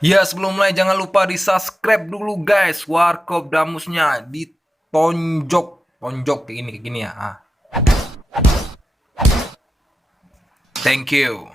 Ya, sebelum mulai jangan lupa di subscribe dulu guys. Warkop Damusnya ditonjok, tonjok kayak gini ya. Thank you.